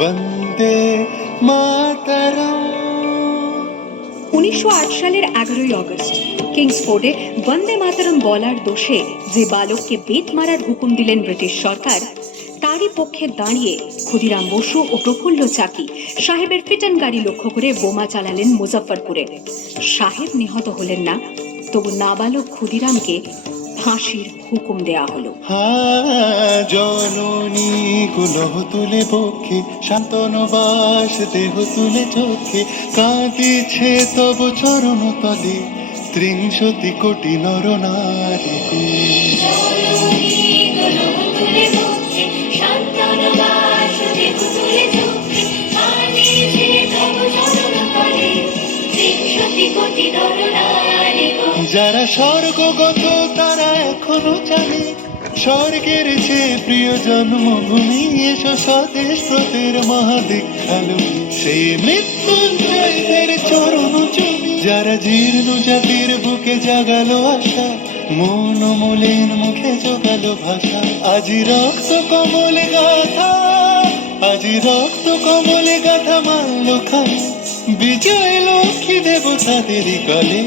বন্দে মাতরম। 1908 সালের 11ই আগস্ট কিংসফোর্ডে বন্দে মাতরম বলার দোষে যে বালককে বেত মারার হুকুম দিলেন ব্রিটিশ সরকার, তারই পক্ষে দাঁড়িয়ে ক্ষুদিরাম বসু ও প্রফুল্ল চাকি সাহেবের ফিটন গাড়ি লক্ষ্য করে বোমা চালালেন মুজফ্ফরপুরে। সাহেব নিহত হলেন না, তবু নাবালক ক্ষুদিরামকে ফাঁসির হুকুম দেয়া হলো। জননী কুলহ তুলে বক্ষে, শান্তনবাস দেহ তুলে চোখে, কাঁদিছে তব চরণ তলে ৩০ কোটি নর নারী। যারা স্বর্গগত তারা এখনো জানে স্বর্গের চেয়ে প্রিয় জন্মভূমি, এসো স্বদেশ ব্রতের মহাদীক্ষালু, সেই মৃত্যুঞ্জয়দের চরণ জমি। যারা জীর্ণ জাতির বুকে জাগালো আশা, মন মলিন মুখে জোগালো ভাষা, আজি রক্ত কমল গাথা, আজি রক্ত কমল গাথা মাল্য খায় বিজয় লক্ষ্মী দেবতাদের গলে।